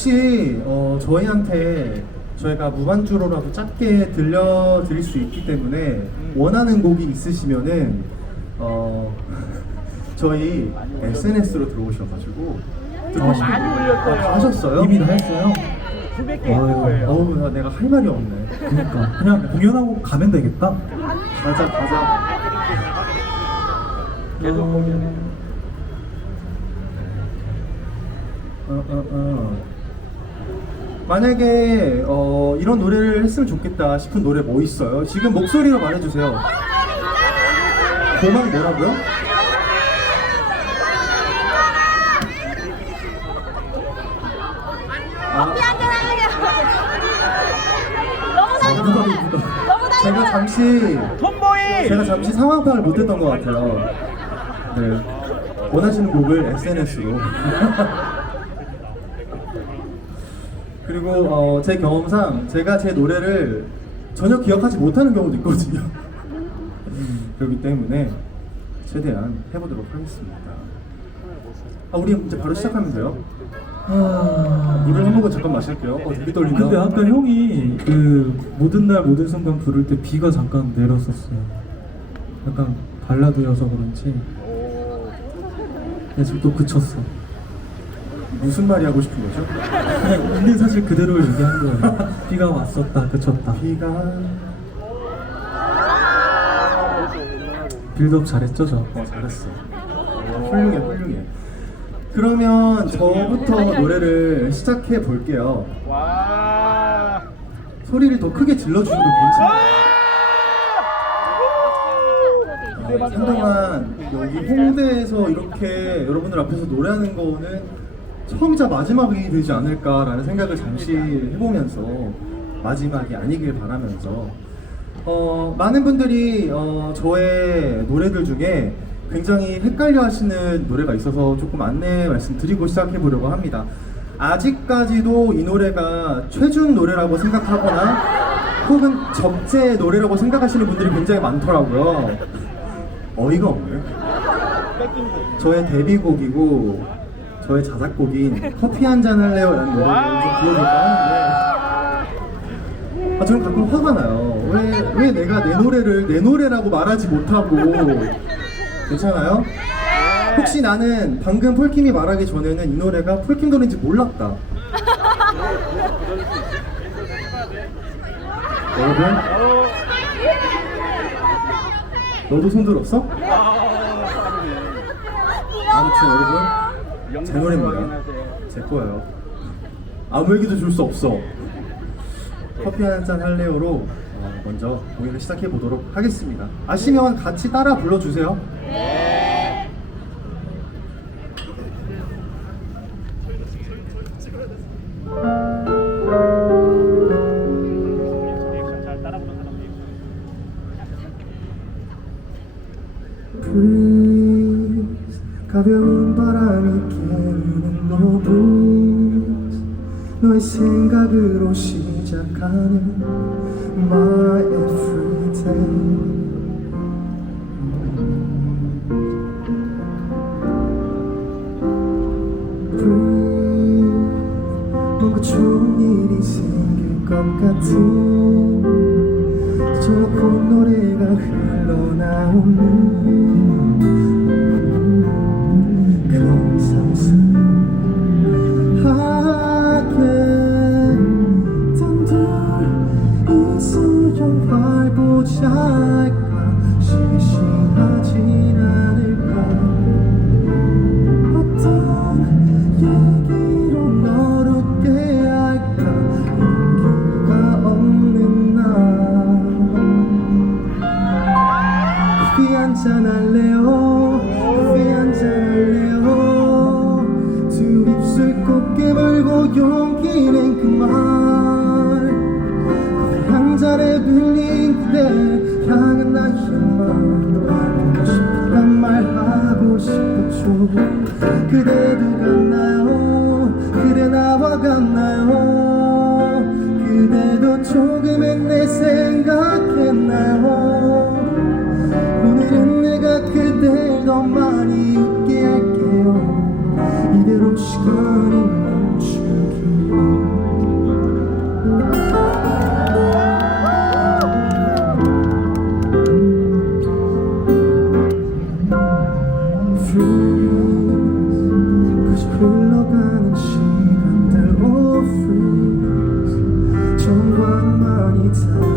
혹시 어, 저희한테 저희가 무반주로라도 짧게 들려드릴 수 있기 때문에 원하는 곡이 있으시면은 어, 저희 SNS로 들어오셔가지고 듣고 싶은 많이 곡. 올렸어요. 아, 다 하셨어요? 이미 다 했어요. 수백 개 아유. 있을 거예요. 어우 나 내가 할 말이 없네. 그러니까 그냥 공연하고 가면 되겠다. 가자 가자. 계속 어, 공연해. 어, 어, 어. 만약에 어, 이런 노래를 했으면 좋겠다 싶은 노래 뭐 있어요? 지금 목소리로 말해주세요. 고막 뭐라고요? 아, 누가 제가 잠시 톰보이! 제가 잠시 상황 파악을 못했던 것 같아요. 네. 원하시는 곡을 SNS로. 그리고 어, 제 경험상 제가 제 노래를 전혀 기억하지 못하는 경우도 있거든요. 그렇기 때문에 최대한 해보도록 하겠습니다. 아, 우리 이제 바로 시작하면 돼요. 아, 물을 한 모금 잠깐 마실게요. 어, 되게 떨린다. 근데 아까 형이 그 모든 날 모든 순간 부를 때 비가 잠깐 내렸었어요. 약간 발라드여서 그런지 근데 지금 또 그쳤어. 무슨 말이 하고 싶은 거죠? 그냥 있는 사실 그대로 얘기한 거예요. 비가 왔었다, 그쳤다. 비가 빌드업 잘했죠, 저. 어 잘했어. 어, 훌륭해 훌륭해. 그러면 저부터 노래를 시작해 볼게요. 와. 소리를 더 크게 질러주셔도 괜찮아요. 어, 한동안 여기 홍대에서 이렇게 여러분들 앞에서 노래하는 거는 처음이자 마지막이 되지 않을까라는 생각을 잠시 해보면서 마지막이 아니길 바라면서 어, 많은 분들이 어, 저의 노래들 중에 굉장히 헷갈려 하시는 노래가 있어서 조금 안내 말씀드리고 시작해 보려고 합니다. 아직까지도 이 노래가 최준 노래라고 생각하거나 혹은 적재 노래라고 생각하시는 분들이 굉장히 많더라고요. 어이가 없네. 저의 데뷔곡이고 저의 자작곡인 커피 한 잔 할래요라는 노래를 좀 불러볼까 하는데 아, 저는 가끔 화가 나요. 왜, 왜 내가 내 노래를 내 노래라고 말하지 못하고 괜찮아요? 혹시 나는 방금 폴킴이 말하기 전에는 이 노래가 폴킴 노래인지 몰랐다. 여러분, 너도 손 들었어? 아무튼 여러분, 제 노래입니다. 제 거예요. 아무 얘기도 줄 수 없어. 커피 한 잔 할래요로 어, 먼저 공연을 시작해 보도록 하겠습니다. 아시면 같이 따라 불러주세요. Breeze 가벼운 바람이 no breeze 너의 생각으로 시작하는 my everyday 뭔가 좋은 일이 생길 것 같은. 저 콧노래가 흘러나오는 Oh. 그대도 같나요 그대 나와 같나요 그대도 조금은 내 생각했나요 오늘은 내가 그댈 더 많이 웃게 할게요 이대로 시간이 time.